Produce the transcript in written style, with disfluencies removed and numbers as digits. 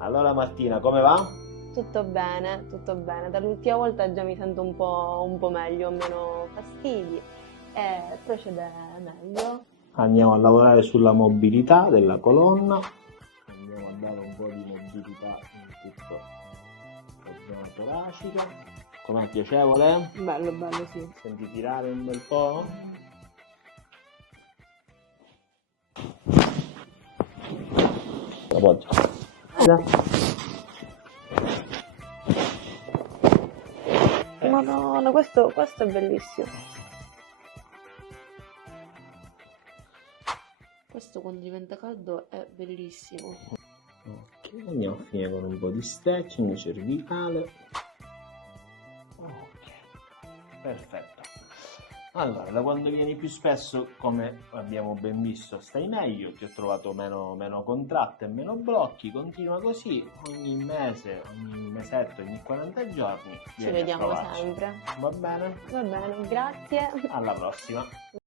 Allora Martina, come va? Tutto bene, tutto bene. Dall'ultima volta già mi sento un po' meglio, ho meno fastidi e procede meglio. Andiamo a lavorare sulla mobilità della colonna. Andiamo a dare un po' di mobilità in tutta la zona toracica. Com'è piacevole? Bello, bello, sì. Senti tirare un bel po'? Appoggia. Madonna, questo è bellissimo. Questo quando diventa caldo è bellissimo. Ok, andiamo a finire con un po' di stretching cervicale. Ok, perfetto. Allora, da quando vieni più spesso, come abbiamo ben visto, stai meglio, ti ho trovato meno contratte e meno blocchi, continua così, ogni mese, ogni mesetto, ogni 40 giorni. Ci vieni a vediamo trovarci. sempre. Va bene? Va bene, grazie. Alla prossima.